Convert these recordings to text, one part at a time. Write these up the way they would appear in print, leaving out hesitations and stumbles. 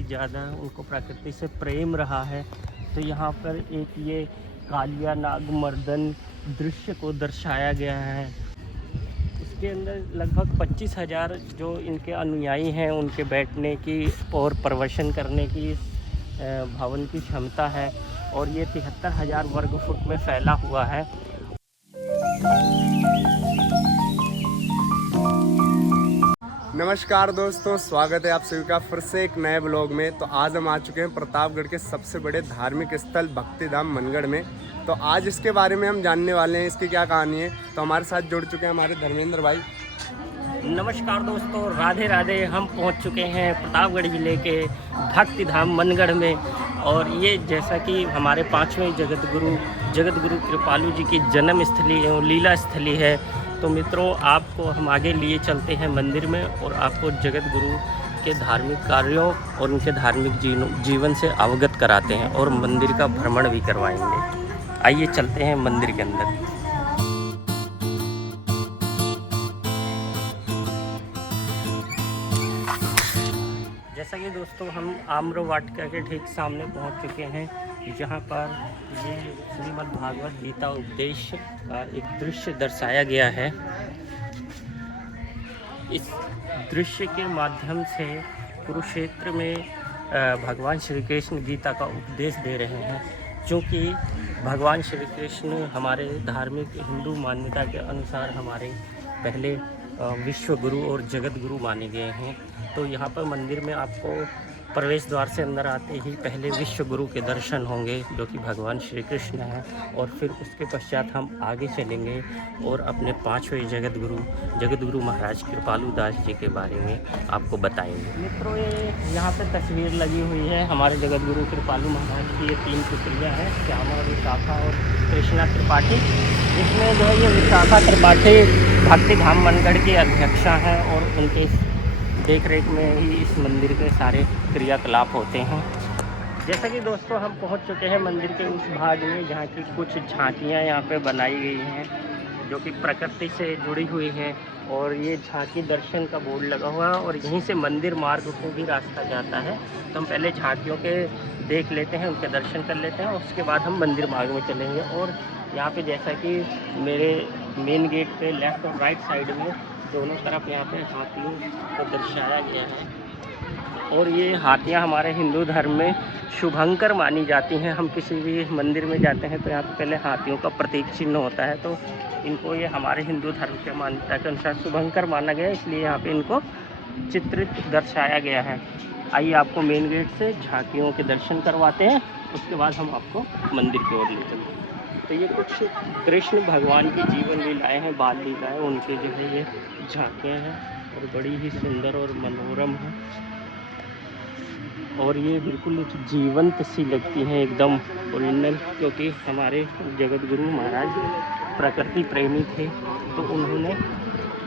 ही ज़्यादा उनको प्रकृति से प्रेम रहा है। तो यहाँ पर एक ये कालिया नाग मर्दन दृश्य को दर्शाया गया है। इसके अंदर लगभग 25,000 जो इनके अनुयायी हैं उनके बैठने की और प्रवचन करने की भवन की क्षमता है और ये 73,000 वर्ग फुट में फैला हुआ है। नमस्कार दोस्तों, स्वागत है आप सभी का फिर से एक नए ब्लॉग में। तो आज हम आ चुके हैं प्रतापगढ़ के सबसे बड़े धार्मिक स्थल भक्तिधाम मनगढ़ में। तो आज इसके बारे में हम जानने वाले हैं, इसकी क्या कहानी है। तो हमारे साथ जुड़ चुके हैं हमारे धर्मेंद्र भाई। नमस्कार दोस्तों, राधे राधे। हम पहुंच चुके हैं प्रतापगढ़ जिले के भक्तिधाम मनगढ़ में और ये जैसा कि हमारे 5वें जगत गुरु कृपालू जी की जन्म स्थली एवं लीला स्थली है। तो मित्रों, आपको हम आगे लिए चलते हैं मंदिर में और आपको जगत गुरु के धार्मिक कार्यों और उनके धार्मिक जीवन से अवगत कराते हैं और मंदिर का भ्रमण भी करवाएंगे। आइए चलते हैं मंदिर के अंदर। जैसा कि दोस्तों हम आम्र वाटिका के ठीक सामने पहुंच चुके हैं, जहां पर ये श्रीमद् भागवत गीता उपदेश का एक दृश्य दर्शाया गया है। इस दृश्य के माध्यम से कुरुक्षेत्र में भगवान श्री कृष्ण गीता का उपदेश दे रहे हैं, क्योंकि भगवान श्री कृष्ण हमारे धार्मिक हिंदू मान्यता के अनुसार हमारे पहले विश्व गुरु और जगत गुरु माने गए हैं। तो यहाँ पर मंदिर में आपको प्रवेश द्वार से अंदर आते ही पहले विश्व गुरु के दर्शन होंगे, जो कि भगवान श्री कृष्ण हैं, और फिर उसके पश्चात हम आगे चलेंगे और अपने 5वें जगत गुरु महाराज कृपालू दास जी के बारे में आपको बताएंगे। मित्रों, ये यहाँ पे तस्वीर लगी हुई है हमारे जगत गुरु कृपालू महाराज की। ये 3 पुत्रियाँ हैं, श्यामा, विशाखा और कृष्णा त्रिपाठी। इसमें जो है ये विशाखा त्रिपाठी भक्तिधाम मनगढ़ की अध्यक्षा हैं और उनके देख रेख में ही इस मंदिर के सारे क्रियाकलाप होते हैं। जैसा कि दोस्तों हम पहुंच चुके हैं मंदिर के उस भाग में जहां की कुछ झांकियां यहाँ पे बनाई गई हैं, जो कि प्रकृति से जुड़ी हुई हैं। और ये झांकी दर्शन का बोर्ड लगा हुआ है और यहीं से मंदिर मार्ग को भी रास्ता जाता है। तो हम पहले झांकियों के देख लेते हैं, उनके दर्शन कर लेते हैं और उसके बाद हम मंदिर मार्ग में चलेंगे। और यहाँ पे जैसा कि मेरे मेन गेट पे लेफ़्ट और राइट साइड में दोनों तरफ यहाँ पे हाथियों को दर्शाया गया है। और ये हाथियाँ हमारे हिंदू धर्म में शुभंकर मानी जाती हैं। हम किसी भी मंदिर में जाते हैं तो यहाँ पे पहले हाथियों का प्रतीक चिन्ह होता है, तो इनको ये हमारे हिंदू धर्म के मान्यता के अनुसार शुभंकर माना गया, इसलिए यहाँ पे इनको चित्रित दर्शाया गया है। आइए आपको मेन गेट से झांकियों के दर्शन करवाते हैं, उसके बाद हम आपको मंदिर की ओर ले चलते हैं। तो ये कुछ कृष्ण भगवान की जीवन लीलाएँ हैं, बाल लीलाएँ, उनके जो है ये झांकियाँ हैं और बड़ी ही सुंदर और मनोरम है। और ये बिल्कुल एक जीवंत सी लगती हैं, एकदम ओरिजिनल, क्योंकि हमारे जगत गुरु महाराज प्रकृति प्रेमी थे, तो उन्होंने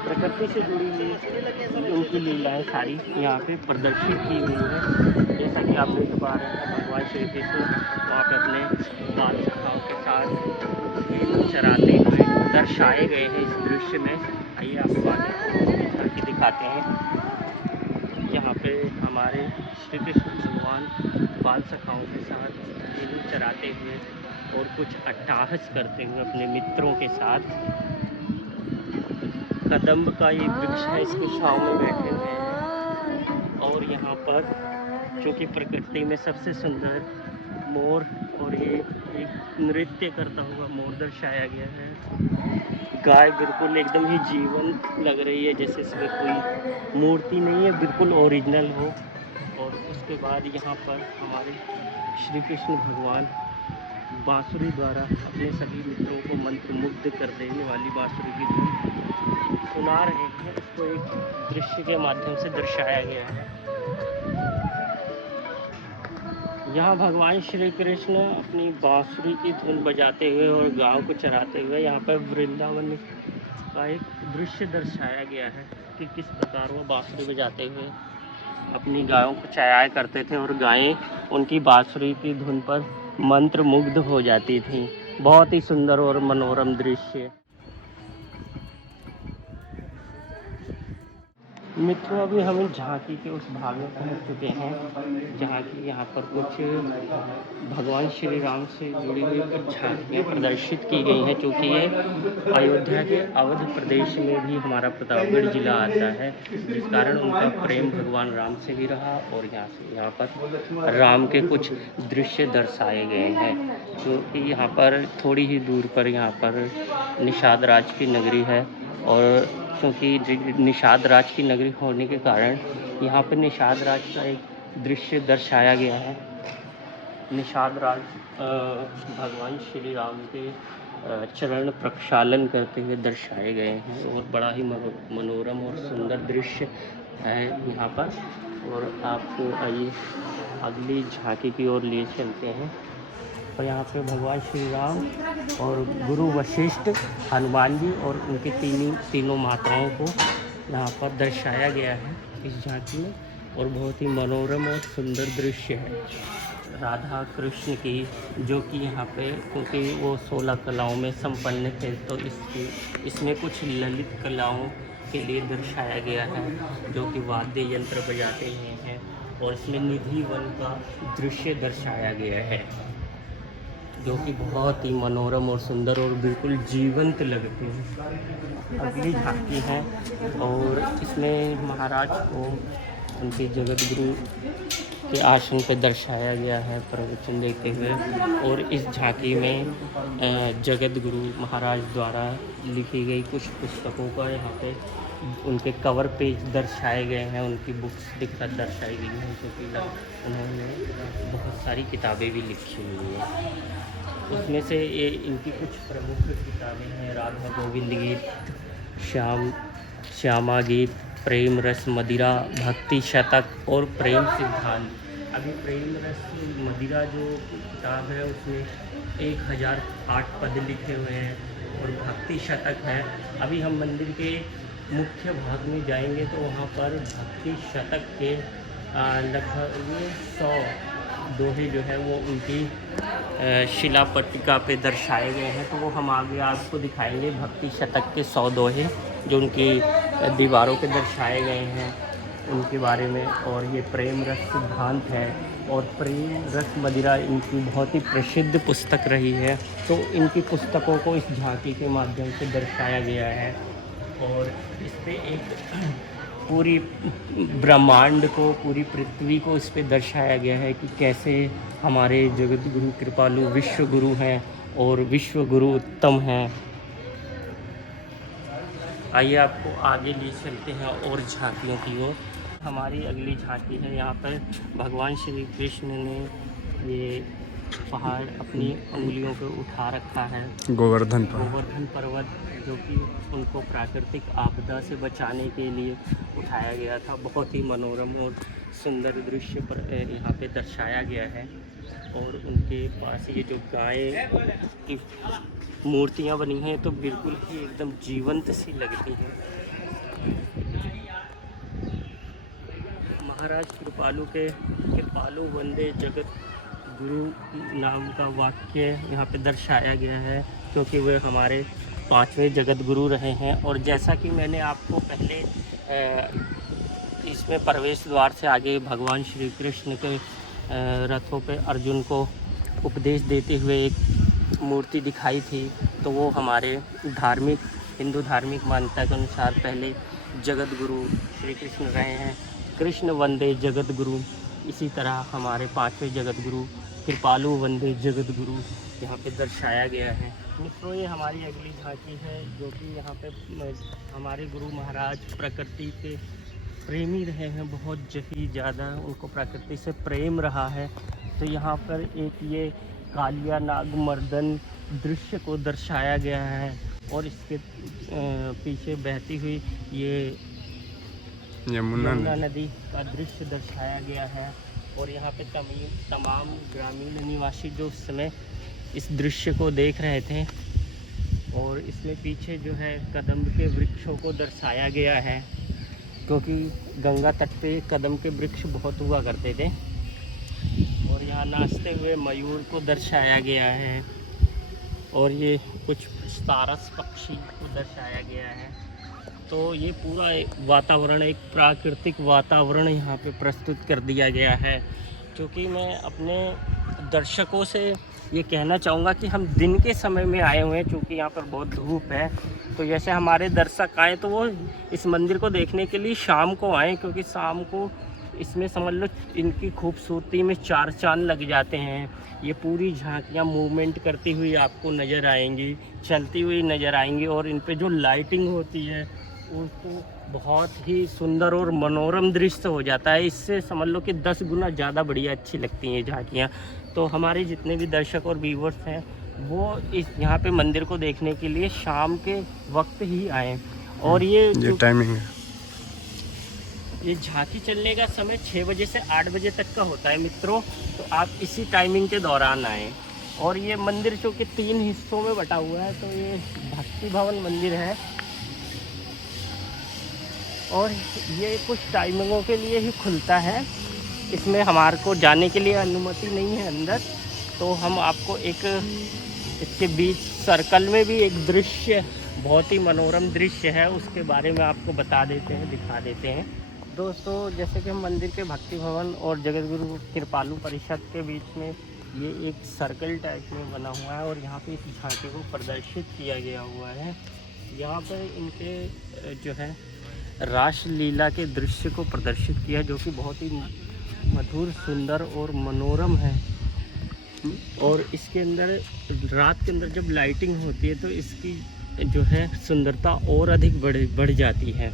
प्रकृति से जुड़ी हुई उनकी लीलाएँ सारी यहाँ पे प्रदर्शित की हुई है। जैसा कि आप देख पा रहे हैं, भगवान श्री कृष्ण वहाँ पे अपने बाल सखाओं के साथ खेल चराते हुए दर्शाए गए हैं इस दृश्य में। आइए आपको आगे झांकी दिखाते हैं। यहाँ पे हमारे श्री कृष्ण भगवान बाल सखाओं के साथ खेल चराते हुए और कुछ अट्टहास करते हुए अपने मित्रों के साथ कदम्ब का ये वृक्ष है, इसके छांव में बैठे हुए हैं। और यहाँ पर जो कि प्रकृति में सबसे सुंदर मोर, और ये एक नृत्य करता हुआ मोर दर्शाया गया है। गाय बिल्कुल एकदम ही जीवंत लग रही है, जैसे इसमें कोई मूर्ति नहीं है, बिल्कुल ओरिजिनल हो। और उसके बाद यहाँ पर हमारे श्री कृष्ण भगवान बांसुरी द्वारा अपने सभी मित्रों को मंत्रमुग्ध कर देने वाली बांसुरी की धुन सुना रहे हैं। इसको एक दृश्य के माध्यम से दर्शाया गया है। यहाँ भगवान श्री कृष्ण अपनी बांसुरी की धुन बजाते हुए और गांव को चराते हुए यहाँ पर वृंदावन का एक दृश्य दर्शाया गया है कि किस प्रकार वो बांसुरी बजाते हुए अपनी गायों को चराया करते थे और गायें उनकी बांसुरी की धुन पर मंत्रमुग्ध हो जाती थी। बहुत ही सुंदर और मनोरम दृश्य। मित्रों, अभी हम झांकी के उस भाग में पहुंच चुके हैं जहां की यहाँ पर कुछ भगवान श्री राम से जुड़ी हुई कुछ झांकियाँ प्रदर्शित की गई हैं, क्योंकि ये अयोध्या के अवध प्रदेश में भी हमारा प्रतापगढ़ जिला आता है, जिस कारण उनका प्रेम भगवान राम से भी रहा। और यहाँ पर राम के कुछ दृश्य दर्शाए गए हैं, क्योंकि यहाँ पर थोड़ी ही दूर पर यहाँ पर निषाद राज की नगरी है। और क्योंकि निषाद राज की नगरी होने के कारण यहाँ पर निषाद राज का एक दृश्य दर्शाया गया है। निषाद राज भगवान श्री राम के चरण प्रक्षालन करते हुए दर्शाए गए हैं, और बड़ा ही मनोरम और सुंदर दृश्य है यहाँ पर। और आपको आइए अगली झांकी की ओर ले चलते हैं। और यहाँ पे भगवान श्री राम और गुरु वशिष्ठ, हनुमान जी और उनकी तीनों माताओं को यहाँ पर दर्शाया गया है इस झांकी में, और बहुत ही मनोरम और सुंदर दृश्य है राधा कृष्ण की, जो कि यहाँ पे क्योंकि वो 16 कलाओं में संपन्न थे, तो इसमें कुछ ललित कलाओं के लिए दर्शाया गया है, जो कि वाद्य यंत्र बजाते हैं। और इसमें निधि वन का दृश्य दर्शाया गया है, जो कि बहुत ही मनोरम और सुंदर और बिल्कुल जीवंत लगते हैं। अगली झांकी है, और इसमें महाराज को उनके जगत गुरु के आसन पर दर्शाया गया है प्रवचन देते हुए। और इस झांकी में जगत गुरु महाराज द्वारा लिखी गई कुछ पुस्तकों का यहाँ पे उनके कवर पेज दर्शाए गए हैं, उनकी बुक्स दर्शाई गई हैं, क्योंकि उन्होंने बहुत सारी किताबें भी लिखी हुई हैं। उसमें से ये इनकी कुछ प्रमुख किताबें हैं: राधा गोविंद गीत, श्यामा गीत, प्रेम रस मदिरा, भक्ति शतक और प्रेम सिद्धांत। अभी प्रेम रस मदिरा जो किताब है उसमें 1008 पद लिखे हुए हैं, और भक्ति शतक है। अभी हम मंदिर के मुख्य भाग में जाएंगे तो वहाँ पर भक्ति शतक के लगभग 100 दोहे जो है वो उनकी शिला पट्टिका पे दर्शाए गए हैं, तो वो हम आगे आपको दिखाएंगे। भक्ति शतक के 100 दोहे जो उनकी दीवारों पे दर्शाए गए हैं उनके बारे में। और ये प्रेम रस सिद्धांत है, और प्रेम रस मदिरा इनकी बहुत ही प्रसिद्ध पुस्तक रही है, तो इनकी पुस्तकों को इस झांकी के माध्यम से दर्शाया गया है। और इस पे एक पूरी ब्रह्मांड को, पूरी पृथ्वी को इस पे दर्शाया गया है कि कैसे हमारे जगत गुरु कृपालु विश्व गुरु हैं और विश्व गुरु उत्तम हैं। आइए आपको आगे ले चलते हैं और झांकियों की ओर। हमारी अगली झांकी है, यहाँ पर भगवान श्री कृष्ण ने ये पहाड़ अपनी उंगलियों पे उठा रखा है, गोवर्धन पर्वत, जो कि उनको प्राकृतिक आपदा से बचाने के लिए उठाया गया था। बहुत ही मनोरम और सुंदर दृश्य पर यहाँ पे दर्शाया गया है। और उनके पास ये जो गाय की मूर्तियाँ बनी हैं तो बिल्कुल ही एकदम जीवंत सी लगती हैं। महाराज कृपालु के कृपालु वंदे जगत गुरु नाम का वाक्य यहाँ पे दर्शाया गया है, क्योंकि वे हमारे 5वें जगत गुरु रहे हैं। और जैसा कि मैंने आपको पहले इसमें प्रवेश द्वार से आगे भगवान श्री कृष्ण के रथों पे अर्जुन को उपदेश देते हुए एक मूर्ति दिखाई थी, तो वो हमारे हिंदू धार्मिक मान्यता के अनुसार पहले जगत गुरु श्री कृष्ण रहे हैं। कृष्ण वंदे जगत गुरु, इसी तरह हमारे 5वें जगत गुरु कृपालु वंदे जगत गुरु यहाँ पे दर्शाया गया है। मित्रों, ये हमारी अगली झांकी है, जो कि यहाँ पे हमारे गुरु महाराज प्रकृति के प्रेमी रहे हैं, बहुत ही ज़्यादा उनको प्रकृति से प्रेम रहा है। तो यहाँ पर एक ये कालिया नाग मर्दन दृश्य को दर्शाया गया है, और इसके पीछे बहती हुई ये यमुना नदी का दृश्य दर्शाया गया है। और यहाँ पे तमाम ग्रामीण निवासी जो उस समय इस दृश्य को देख रहे थे, और इसमें पीछे जो है कदम के वृक्षों को दर्शाया गया है, क्योंकि गंगा तट पे कदम के वृक्ष बहुत हुआ करते थे। और यहाँ नाचते हुए मयूर को दर्शाया गया है, और ये कुछ सारस पक्षी को दर्शाया गया है। तो ये पूरा वातावरण, एक प्राकृतिक वातावरण यहाँ पे प्रस्तुत कर दिया गया है। क्योंकि मैं अपने दर्शकों से ये कहना चाहूँगा कि हम दिन के समय में आए हुए हैं, क्योंकि यहाँ पर बहुत धूप है। तो जैसे हमारे दर्शक आए तो वो इस मंदिर को देखने के लिए शाम को आएँ, क्योंकि शाम को इसमें समझ लो इनकी खूबसूरती में 4 चाँद लग जाते हैं। ये पूरी झांकियाँ मूवमेंट करती हुई आपको नज़र आएंगी, चलती हुई नज़र आएंगी, और इन पे जो लाइटिंग होती है उसको बहुत ही सुंदर और मनोरम दृश्य हो जाता है। इससे समझ लो कि 10 गुना ज़्यादा बढ़िया अच्छी लगती हैं झांकियाँ। तो हमारे जितने भी दर्शक और व्यूवर्स हैं वो इस यहाँ पे मंदिर को देखने के लिए शाम के वक्त ही आएँ। और ये टाइमिंग है, ये झांकी चलने का समय 6 बजे से 8 बजे तक का होता है मित्रों। तो आप इसी टाइमिंग के दौरान आएँ। और ये मंदिर जो कि 3 हिस्सों में बटा हुआ है, तो ये भक्ति भवन मंदिर है, और ये कुछ टाइमिंगों के लिए ही खुलता है। इसमें हमारे को जाने के लिए अनुमति नहीं है अंदर। तो हम आपको एक इसके बीच सर्कल में भी एक दृश्य, बहुत ही मनोरम दृश्य है, उसके बारे में आपको बता देते हैं, दिखा देते हैं। दोस्तों, जैसे कि हम मंदिर के भक्ति भवन और जगत गुरु कृपालु परिषद के बीच में ये एक सर्कल टाइप में बना हुआ है, और यहाँ पे इस झांकी को प्रदर्शित किया गया हुआ है। यहाँ पर इनके जो है रासलीला के दृश्य को प्रदर्शित किया, जो कि बहुत ही मधुर, सुंदर और मनोरम है। और इसके अंदर रात के अंदर जब लाइटिंग होती है तो इसकी जो है सुंदरता और अधिक बढ़ जाती है।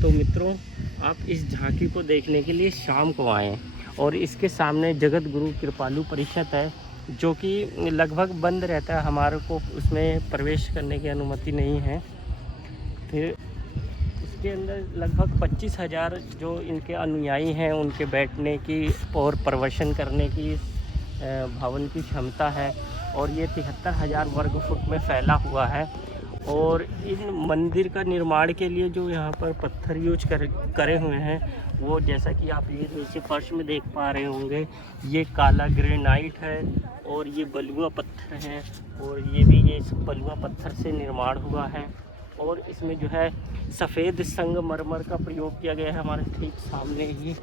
तो मित्रों, आप इस झांकी को देखने के लिए शाम को आएँ। और इसके सामने जगत गुरु कृपालु परिषद है, जो कि लगभग बंद रहता है, हमारे को उसमें प्रवेश करने की अनुमति नहीं है। फिर इसके अंदर लगभग 25,000 जो इनके अनुयायी हैं उनके बैठने की और प्रवचन करने की भवन की क्षमता है। और ये 73,000 वर्ग फुट में फैला हुआ है। और इन मंदिर का निर्माण के लिए जो यहाँ पर पत्थर यूज करे हुए हैं, वो जैसा कि आप ये नीचे फर्श में देख पा रहे होंगे, ये काला ग्रेनाइट है और ये बलुआ पत्थर है। और ये भी ये बलुआ पत्थर से निर्माण हुआ है। और इसमें जो है सफ़ेद संगमरमर का प्रयोग किया गया है। हमारे ठीक सामने ही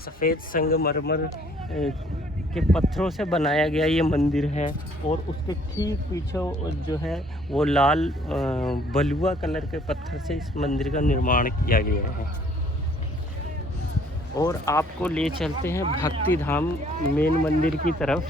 सफ़ेद संगमरमर के पत्थरों से बनाया गया ये मंदिर है। और उसके ठीक पीछे जो है वो लाल बलुआ कलर के पत्थर से इस मंदिर का निर्माण किया गया है। और आपको ले चलते हैं भक्ति धाम मेन मंदिर की तरफ।